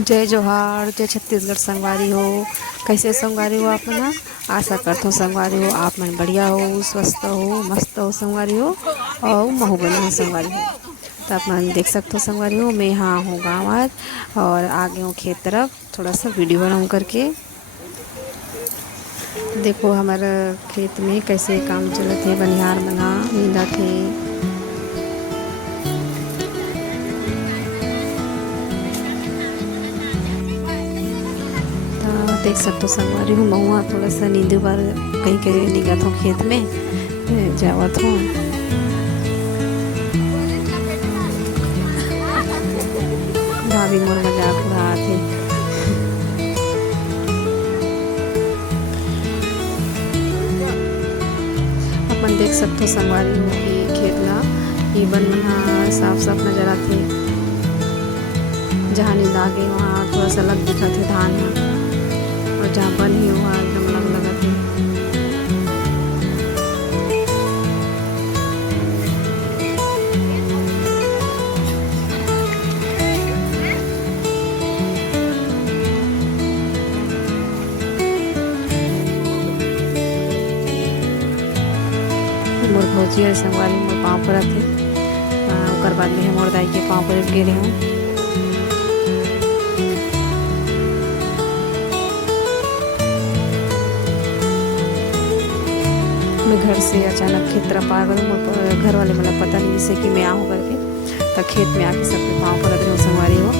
जय जोहार, जय छत्तीसगढ़ संगवारी हो। कैसे संगवारी हो आप मन? आशा करता हूँ संगवारी हो आप मन बढ़िया हो, स्वस्थ हो, मस्त हो संगवारी हो और महू बने हो संगवारी हो। तो आप मन देख सकते हो संगवारी हो, मैं यहाँ हूँ गाँव आज और आ गए हूँ खेत तरफ थोड़ा सा वीडियो बनाऊँ करके। देखो हमारा खेत में कैसे काम चलत है, बनिहार मना नींदत है। देख सकते हो संगवारी हूँ, महुआ थोड़ा सा नींदे बार कहीं कहीं निकलत हूँ खेत में जावत हूँ। भाभी मोर मजाक उड़ात है। अपन देख सकते हो संगवारी हूँ कि खेत ला ये बन मन ह साफ साफ नजर आथे। जहाँ नींद आ गई वहाँ थोड़ा सा अलग दिखत है धान ह, और जहाँ बन ही वहाँ एकदम अलग लगत है। मोर भौजी और संगवारी मोर पाँव परत है। ओकर बाद में मोर दाई के पाँव पर गिरे हूँ। मैं घर से अचानक खेत तरफ आ गई। मोर घर वाले मतलब पता नहीं जैसे कि मैं आहूँ करके, तो खेत में आके सबके पाँव परत रही हूँ संगवारी हो।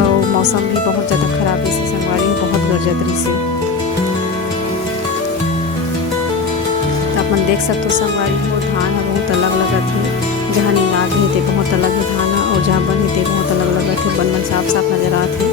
और मौसम भी बहुत ज़्यादा खराब है इसे संगवारी हो, बहुत गरजत रही से। अपन देख सकते हो संगवारी हो धान ह बहुत अलग लगत है। जहाँ नींद हे ते बहुत अलग है धान और जहाँ बन हे ते बहुत अलग लगत है। बन मन साफ साफ नजर आत है।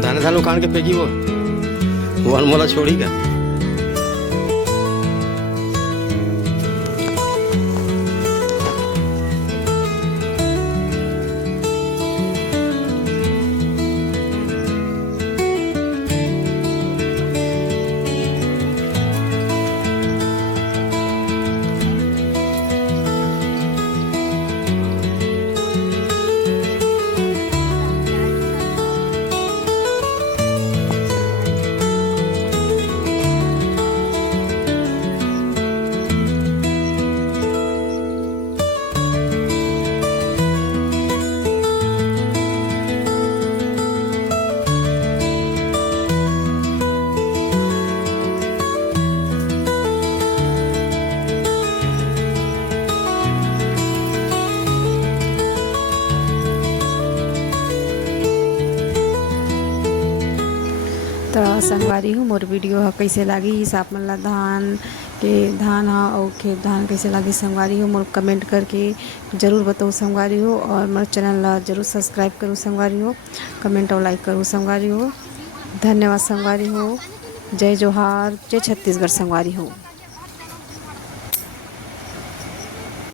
दाने दाने उखाड़ के फेंकी वो अनमोला छोड़ी का। संगवारी हो मोर वीडियो ह कैसे लागी आप मन ला धान ह और खेत धान कैसे लागी संगवारी हो मोर कमेंट करके ज़रूर बताओ संगवारी हो। और मोर चैनल ला ज़रूर सब्सक्राइब करो संगवारी हो, कमेंट और लाइक करो संगवारी हो। धन्यवाद संगवारी हो। जय जोहार, जय छत्तीसगढ़ संगवारी हो।